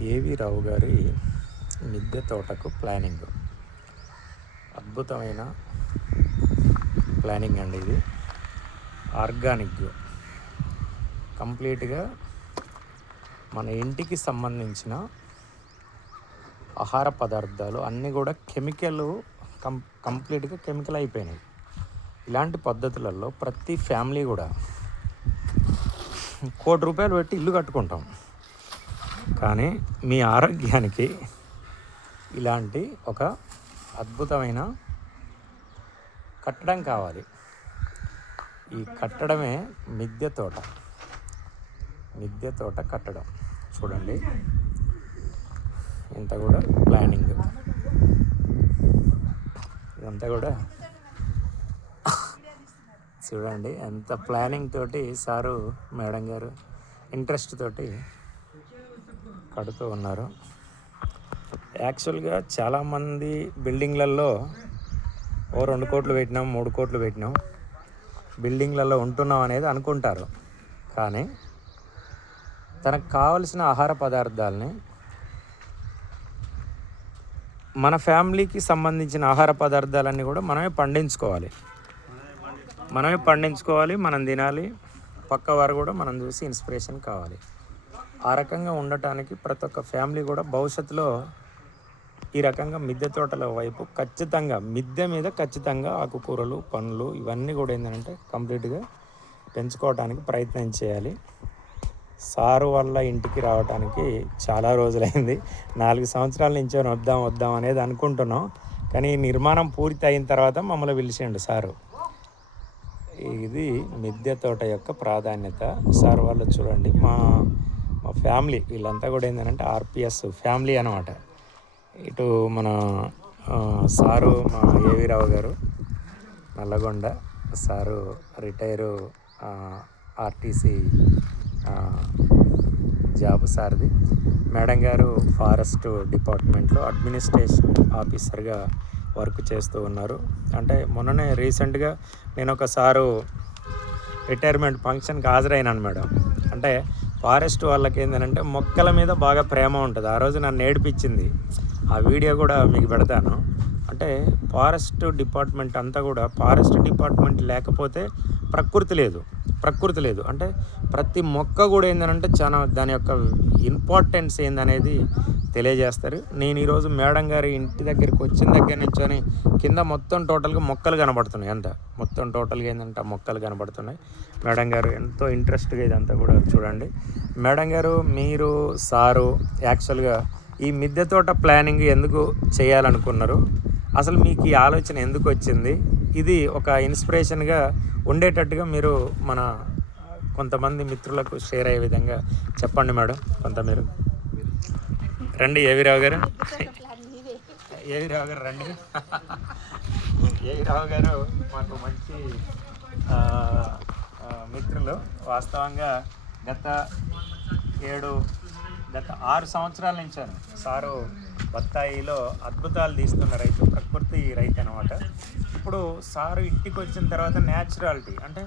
ఏవి రావు గారి మిద్దె తోటకు ప్లానింగ్. అద్భుతమైన ప్లానింగ్ అండి ఇది. ఆర్గానిక్. కంప్లీట్గా మన ఇంటికి సంబంధించిన ఆహార పదార్థాలు అన్నీ కూడా కెమికల్ కం కంప్లీట్గా కెమికల్ అయిపోయినాయి. ఇలాంటి పద్ధతులలో ప్రతి ఫ్యామిలీ కూడా కోటి రూపాయలు పెట్టి ఇల్లు కట్టుకుంటాం. కానీ మీ ఆరోగ్యానికి ఇలాంటి ఒక అద్భుతమైన కట్టడం కావాలి. ఈ కట్టడమే మిద్దె తోట. మిద్దె తోట కట్టడం. చూడండి. ఇంత కూడా ప్లానింగ్. ఇదంతా కూడా చూడండి. ఎంత ప్లానింగ్ తోటి సారు మేడం గారు ఇంట్రెస్ట్ తోటి కడుతూ ఉన్నారు. యాక్చువల్గా చాలామంది బిల్డింగ్లలో ఓ రెండు కోట్లు పెట్టినాం మూడు కోట్లు పెట్టినాం. బిల్డింగ్లలో ఉంటున్నాం అనేది అనుకుంటారు. కానీ తనకు కావలసిన ఆహార పదార్థాలని మన ఫ్యామిలీకి సంబంధించిన ఆహార పదార్థాలన్నీ కూడా మనమే పండించుకోవాలి. మనమే పండించుకోవాలి మనం తినాలి. పక్క వారు కూడా మనం చూసి ఇన్స్పిరేషన్ కావాలి. ఆ రకంగా ఉండటానికి ప్రతి ఒక్క ఫ్యామిలీ కూడా భవిష్యత్తులో ఈ రకంగా మిద్దె తోటల వైపు ఖచ్చితంగా మిద్దె మీద ఖచ్చితంగా ఆకుకూరలు పండ్లు ఇవన్నీ కూడా ఏంటంటే కంప్లీట్గా పెంచుకోవడానికి ప్రయత్నం చేయాలి. సారు వల్ల ఇంటికి రావడానికి చాలా రోజులైంది. నాలుగు సంవత్సరాల నుంచి వద్దాం వద్దాం అనేది అనుకుంటున్నాం. కానీ ఈ నిర్మాణం పూర్తి అయిన తర్వాత మమ్మల్ని పిలిచిండు సారు. ఇది మిద్దె తోట యొక్క ప్రాధాన్యత. సార్ వాళ్ళు చూడండి మా ఫ్యామిలీ వీళ్ళంతా కూడా ఏంటంటే ఆర్పిఎస్ ఫ్యామిలీ అనమాట ఇటు మన సారు మా ఏవి రావు గారు Nalgonda sir retire RTC job సార్ది. Madam గారు ఫారెస్ట్ డిపార్ట్మెంట్లో అడ్మినిస్ట్రేషన్ ఆఫీసర్గా వర్క్ చేస్తూ ఉన్నారు. అంటే మొన్ననే రీసెంట్గా నేను ఒకసారు రిటైర్మెంట్ ఫంక్షన్కి హాజరైనాను మేడం. అంటే ఫారెస్ట్ వాళ్ళకి ఏంటంటే మొక్కల మీద బాగా ప్రేమ ఉంటుంది. ఆ రోజు నన్ను ఏడిపించింది. ఆ వీడియో కూడా మీకు పెడతాను. అంటే ఫారెస్ట్ డిపార్ట్మెంట్ అంతా కూడా ఫారెస్ట్ డిపార్ట్మెంట్ లేకపోతే ప్రకృతి లేదు. ప్రకృతి లేదు. అంటే ప్రతి మొక్క కూడా ఏంటంటే చాలా దాని యొక్క ఇంపార్టెన్స్ ఏందనేది తెలియజేస్తారు. నేను ఈరోజు మేడం గారి ఇంటి దగ్గరికి వచ్చిన దగ్గర నుంచొని కింద మొత్తం టోటల్గా మొక్కలు కనబడుతున్నాయి అంత మొత్తం టోటల్గా ఏంటంటే మొక్కలు కనబడుతున్నాయి. మేడం గారు ఎంతో ఇంట్రెస్ట్గా ఇదంతా కూడా చూడండి. మేడం గారు మీరు సారు యాక్చువల్గా ఈ మిద్దె తోట ప్లానింగ్ ఎందుకు చేయాలనుకున్నారు? అసలు మీకు ఈ ఆలోచన ఎందుకు వచ్చింది? ఇది ఒక ఇన్స్పిరేషన్గా ఉండేటట్టుగా మీరు మన కొంతమంది మిత్రులకు షేర్ అయ్యే విధంగా చెప్పండి మేడం. కొంత మీరు రండి ఏవిరావు గారు? ఏవిరావు గారు రండి. ఏవిరావు గారు మాకు మంచి మిత్రులు. వాస్తవంగా గత ఏడు గత ఆరు సంవత్సరాల నుంచాను సారు బత్తాయిలో అద్భుతాలు తీస్తున్న రైతు ప్రకృతి రైతు అనమాట ఇప్పుడు సారు ఇంటికి వచ్చిన తర్వాత న్యాచురాలిటీ అంటే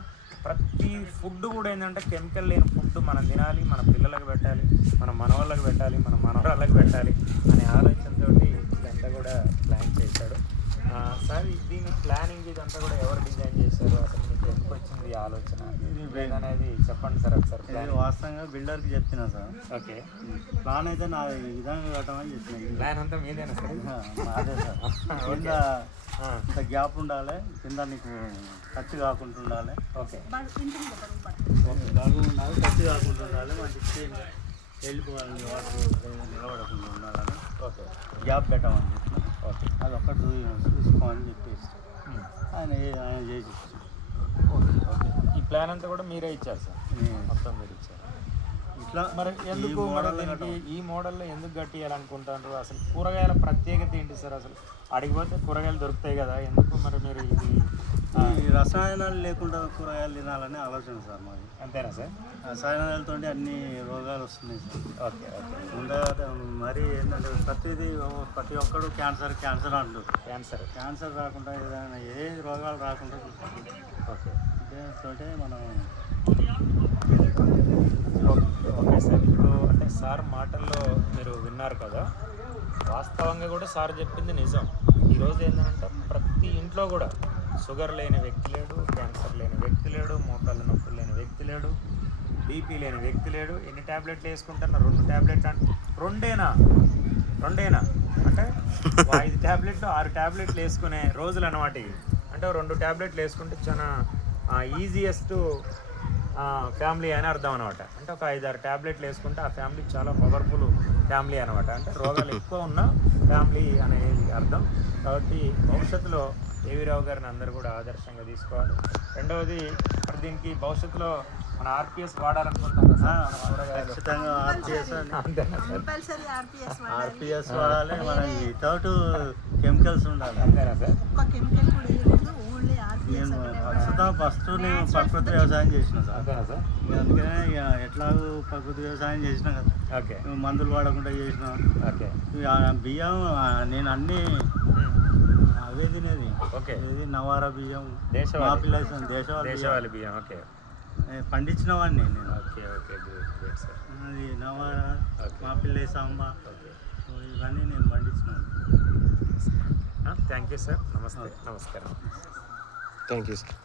ప్రతి ఫుడ్ కూడా ఏంటంటే కెమికల్ లేని ఫుడ్ మనం తినాలి మన పిల్లలకు పెట్టాలి మన మనవాళ్ళకి పెట్టాలి మన మనవరాళ్ళకి పెట్టాలి అనే ఆలోచనతో ఇదంతా కూడా ప్లాన్ చేశాడు. సార్ దీని ప్లానింగ్ ఇదంతా కూడా ఎవరు డిజైన్ చేశారు? అసలు మీకు ఎందుకు వచ్చింది ఆలోచన? ఇది అనేది చెప్పండి సార్ ఒకసారి. వాస్తవంగా బిల్డర్కి చెప్పిన సార్. ఓకే. ప్లాన్ అయితే నా ఈ విధంగా కట్టమని చెప్పిన. ప్లాన్ అంతా మీదేనా సార్? అదే సార్. కింద ఇంత గ్యాప్ ఉండాలి కింద నీకు ఖర్చు కాకుండా ఉండాలి. ఓకే. గడువు ఉండాలి ఖర్చు కాకుండా ఉండాలి మంచి వెళ్ళిపోవాలి వాటర్ నిలబడకుండా ఉండాలని ఓకే. గ్యాప్ పెట్టమని చెప్పిన. ఓకే. అది ఒక్కటి చూసుకోమని చెప్పేసి ఆయన ఆయన చేసి ఓకే ఓకే. ఈ ప్లాన్ అంతా కూడా మీరే ఇచ్చారు సార్. మొత్తం మీరు ఇచ్చారు. మరి ఎందుకు ఈ మోడల్లో ఎందుకు కట్టియాలనుకుంటారు అసలు కూరగాయల ప్రత్యేకత ఏంటి సార్ అసలు? అడిగిపోతే కూరగాయలు దొరుకుతాయి కదా ఎందుకు మరి మీరు ఇది రసాయనాలు లేకుండా కూరగాయలు తినాలని ఆలోచన సార్ మాది. అంతేనా సార్? రసాయనాలతో అన్ని రోగాలు వస్తున్నాయి సార్. Okay okay. మరి ఏంటంటే ప్రతిదీ ప్రతి ఒక్కడు క్యాన్సర్ క్యాన్సర్ అంటారు క్యాన్సర్. క్యాన్సర్ రాకుండా ఏదైనా ఏ రోగాలు రాకుండా ఓకే. దీంతో మనం ఓకే సార్ ఇప్పుడు అంటే సార్ మాటల్లో మీరు విన్నారు కదా వాస్తవంగా కూడా సార్ చెప్పింది నిజం. ఈరోజు ఏంటంటే ప్రతి ఇంట్లో కూడా షుగర్ లేని వ్యక్తి లేడు క్యాన్సర్ లేని వ్యక్తి లేడు మోకాళ్ళ నొప్పులు లేని వ్యక్తి లేడు బీపీ లేని వ్యక్తి లేడు. ఎన్ని ట్యాబ్లెట్లు వేసుకుంటున్నా? రెండు ట్యాబ్లెట్లు అంటే రెండేనా? రెండేనా? అంటే ఐదు ట్యాబ్లెట్లు ఆరు ట్యాబ్లెట్లు వేసుకునే రోజులు అనమాట అంటే రెండు ట్యాబ్లెట్లు వేసుకుంటే చాలా ఈజియెస్ట్ ఫ్యామిలీ అని అర్థం అనమాట. అంటే ఒక ఐదారు ట్యాబ్లెట్లు వేసుకుంటే ఆ ఫ్యామిలీ చాలా పవర్ఫుల్ ఫ్యామిలీ అనమాట. అంటే రోగాలు ఎక్కువ ఉన్న ఫ్యామిలీ అనేది అర్థం. కాబట్టి భవిష్యత్తులో ఏవి రావు గారిని అందరూ కూడా ఆదర్శంగా తీసుకోవాలి. రెండవది మరి దీనికి భవిష్యత్తులో మన ఆర్పిఎస్ వాడాలనుకుంటాం ఖచ్చితంగా ఆర్పిఎస్ అని. అంతేనా సార్? కంపల్సరీ ఆర్పిఎస్ ఆర్పిఎస్ వాడాలి వితౌట్ కెమికల్స్ ఉండాలి. అంతేనా సార్ ఒక్క కెమికల్ కూడా వేయకూడదు ఓన్లీ ఆర్పిఎస్ నేను ప్రస్తుతం ఫస్ట్ నేను ప్రకృతి వ్యవసాయం చేసిన సార్. అందుకనే ఇక ఎట్లాగూ ప్రకృతి వ్యవసాయం చేసిన కదా. ఓకే. మందులు వాడకుండా చేసిన ఓకే. బియ్యం నేను అన్ని అవే తినేది. ఓకే. ఇది నవారా బియ్యం దేశవాళీ. దేశవాళీ బియ్యం. ఓకే. పండించిన వాడిని నేను. ఓకే ఓకే అది నవారా ఓకే. మాపిల్ల సాంబా ఓకే. ఇవన్నీ నేను పండించినాను. Thank you sir. నమస్తే. నమస్కారం. Thank you sir